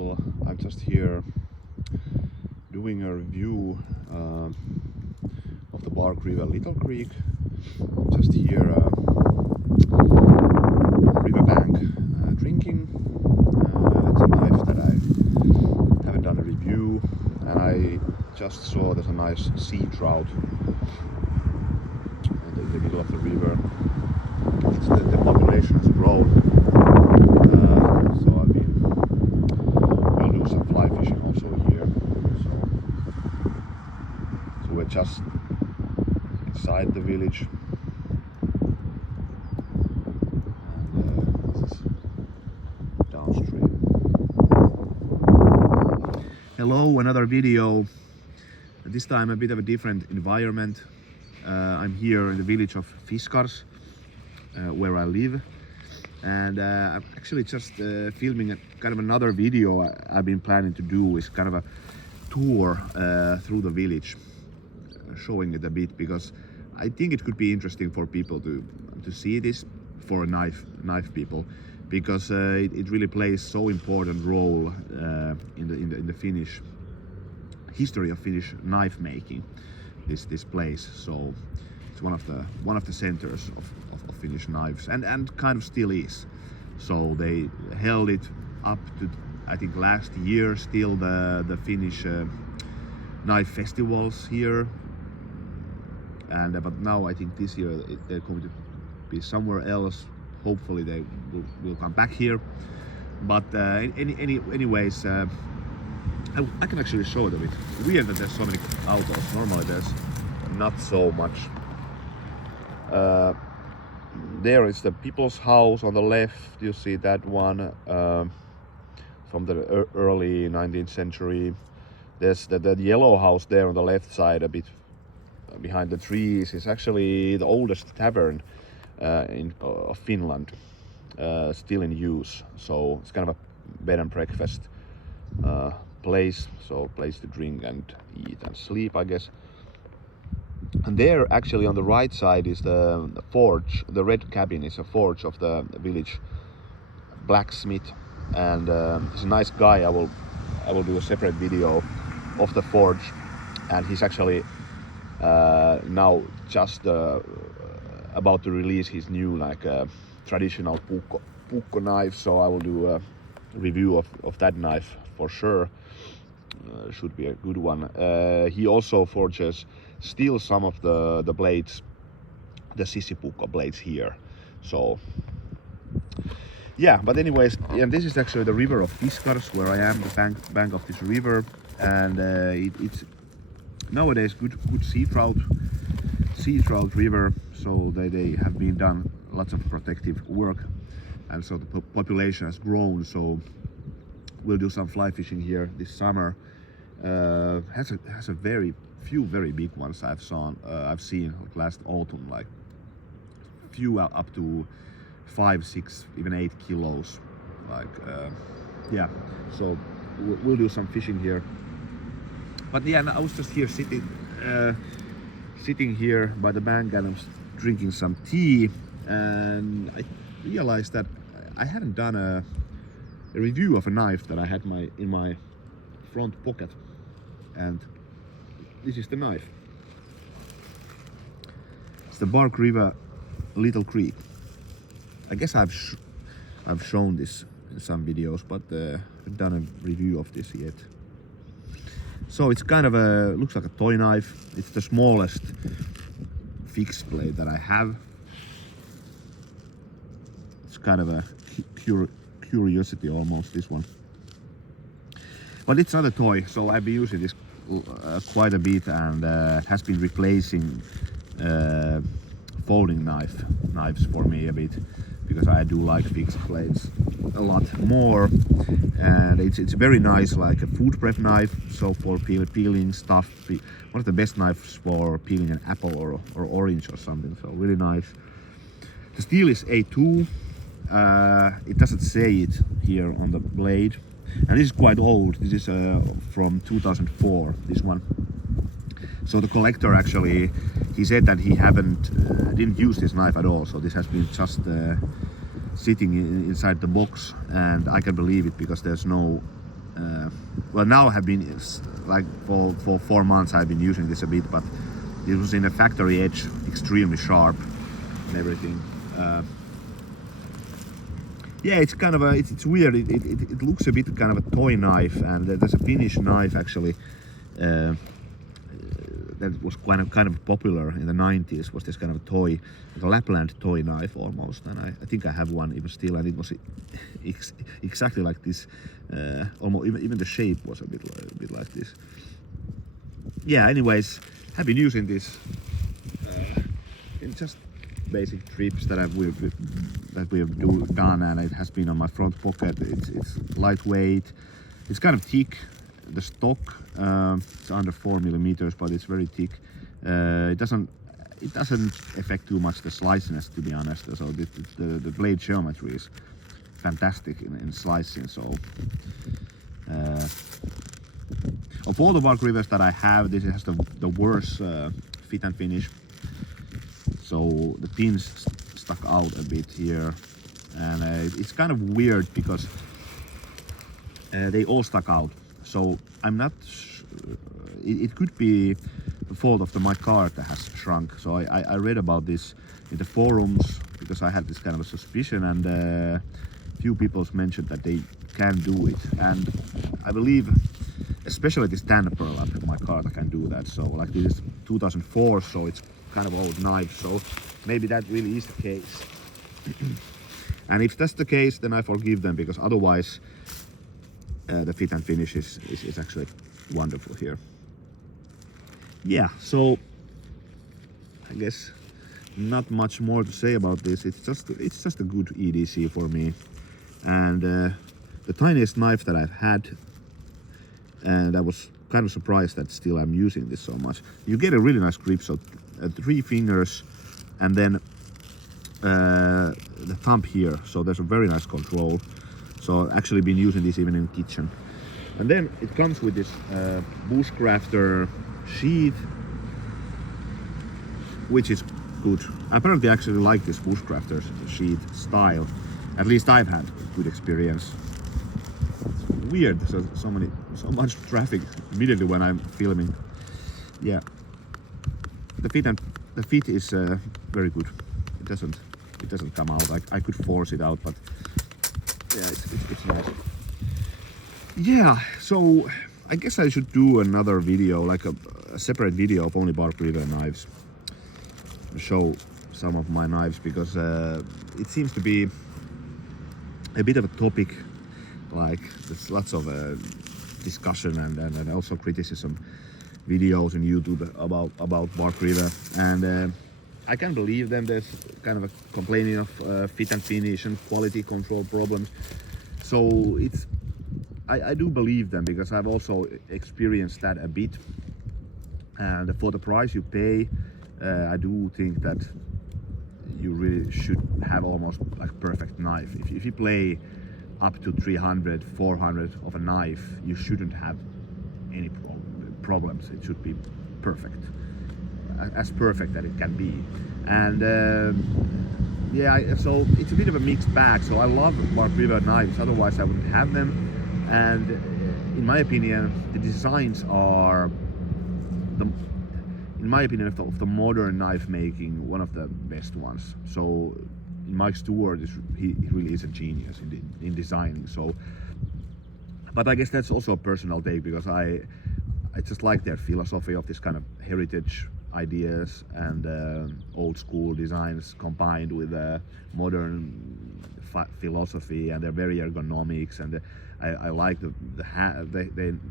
people, I'm just here doing a review of the Bark River Little Creek. Just here riverbank drinking. It's a knife that I haven't done a review, and I just saw there's a nice sea trout in the middle of the river. The population has grown, so we'll do some fly fishing also here. So we're just inside the village, and this is downstream. Hello, another video. This time a bit of a different environment. I'm here in the village of Fiskars, where I live, and I'm actually just filming kind of another video I've been planning to do. Is kind of a tour through the village, showing it a bit, because I think it could be interesting for people to see this, for knife people, because it really plays so important role in the Finnish history of Finnish knife making. This place, so it's one of the centers of Finnish knives, and kind of still is. So they held it up to, I think, last year still the Finnish knife festivals here, and but now I think this year they're going to be somewhere else. Hopefully they will come back here, but anyways, I can actually show it a bit. Weird that there's so many autos. Normally there's not so much. There is the people's house on the left. You see that one from the early 19th century. There's the yellow house there on the left side, a bit behind the trees. Is actually the oldest tavern of Finland, still in use. So it's kind of a bed and breakfast place, so place to drink and eat and sleep, I guess. And there, actually, on the right side is the forge. The red cabin is a forge of the village blacksmith, and he's a nice guy. I will do a separate video of the forge, and he's actually now just about to release his new traditional pukko knife. So I will do a review of that knife for sure. Should be a good one. He also forges still some of the blades, the sisipukko blades here. So yeah, but anyways, and this is actually the river of Fiskars, where I am, the bank of this river, and it's nowadays good sea trout river. So they have been done lots of protective work, and so the population has grown. So we'll do some fly fishing here this summer. Has a very few very big ones I've seen last autumn, like few up to 5, 6, even 8 kilos. Yeah. So we'll do some fishing here. But yeah, I was just here sitting here by the bank, and I was drinking some tea, and I realized that I hadn't done a review of a knife that I had in my front pocket, and this is the knife. It's the Bark River Little Creek. I guess I've shown this in some videos, but I haven't done a review of this yet. So it's kind of looks like a toy knife. It's the smallest fixed blade that I have. It's kind of a curiosity almost, this one. But it's not a toy, so I've been using this quite a bit, and it has been replacing folding knives for me a bit, because I do like fixed blades a lot more, and it's very nice, like a food prep knife. So for peeling stuff, one of the best knives for peeling an apple or orange or something. So really nice. The steel is A2. It doesn't say it here on the blade, and this is quite old. This is from 2004, this one. So the collector actually, he said that he didn't use this knife at all. So this has been just sitting inside the box, and I can believe it, because there's no well, now have been like for 4 months I've been using this a bit, but it was in a factory edge, extremely sharp and everything. Yeah, it's kind of it's weird. It looks a bit kind of a toy knife, and there's a Finnish knife actually that was kind of popular in the 90s. Was this kind of a toy, like a Lapland toy knife almost, and I think I have one even still, and it was exactly like this. Almost even the shape was a bit like this. Yeah. Anyways, have been using this in just basic trips that we have done, and it has been on my front pocket. It's lightweight. It's kind of thick. The stock it's under 4 millimeters, but it's very thick. It doesn't affect too much the sliciness, to be honest. So the blade geometry is fantastic in slicing. So of all the bark rivers that I have, this has the worst fit and finish. So the pins stuck out a bit here, and it's kind of weird because they all stuck out. So I'm not. It could be the fault of my card that has shrunk. So I read about this in the forums because I had this kind of a suspicion, and few people mentioned that they can do it, and I believe especially this tan pearl up in my card I can do that. So like this is 2004, so it's kind of old knife, so maybe that really is the case. And if that's the case, then I forgive them, because otherwise the fit and finish is actually wonderful here. Yeah, so I guess not much more to say about this. It's just a good EDC for me, and the tiniest knife that I've had, and I was kind of surprised that still I'm using this so much. You get a really nice grip, so 3 fingers, and then the thumb here, so there's a very nice control. So I've actually been using this even in the kitchen. And then it comes with this Bushcrafter sheath, which is good. I apparently actually like this Bushcrafter sheath style. At least I've had good experience. It's weird, so much traffic immediately when I'm filming. Yeah, the fit is very good. It doesn't come out. I could force it out, but yeah, it's nice. Yeah, so I guess I should do another video, like a separate video of only bark river knives. Show some of my knives, because it seems to be a bit of a topic. Like there's lots of discussion and also criticism videos on YouTube about bark river, and I can believe them. There's kind of a complaining of fit and finish and quality control problems. So I do believe them, because I've also experienced that a bit. And for the price you pay, I do think that you really should have almost like perfect knife. If you play up to 300, 400 of a knife, you shouldn't have any problems. It should be perfect, as perfect as it can be. And yeah, so it's a bit of a mixed bag. So I love bark river knives, otherwise I wouldn't have them. And in my opinion, the designs are, in my opinion, of the modern knife making, one of the best ones. So Mike Stewart, he really is a genius in designing. So, but I guess that's also a personal take, because I just like their philosophy of this kind of heritage ideas and old school designs combined with modern philosophy, and they're very ergonomics, and I like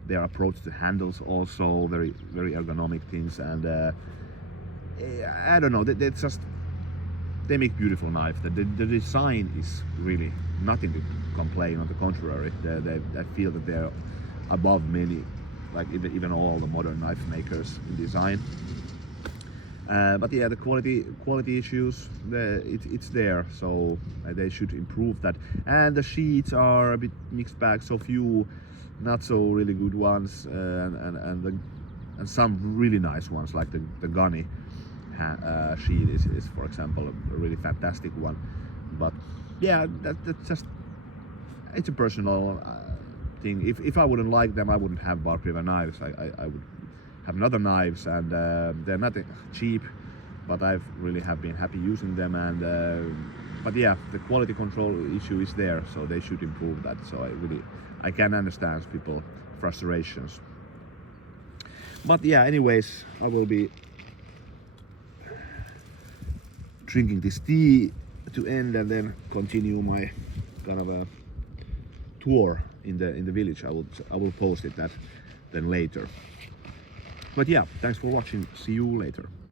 their approach to handles, also very ergonomic things, and I don't know, they make beautiful knives. The design is really nothing to complain. On the contrary, I feel that they're above many, like even all the modern knife makers in design. But yeah, the quality issues, it's there, so they should improve that. And the sheets are a bit mixed bag, so few not so really good ones, and some really nice ones, like the Gunny sheet is for example a really fantastic one. But yeah, that's just, it's a personal thing. If I wouldn't like them, I wouldn't have bark river knives. I would have other knives, and they're not cheap, but I've really have been happy using them. And but yeah, the quality control issue is there, so they should improve that. So I can understand people's frustrations. But yeah, anyways, I will be drinking this tea to end and then continue my kind of a tour in the village. I will post it that then later. But yeah, thanks for watching. See you later.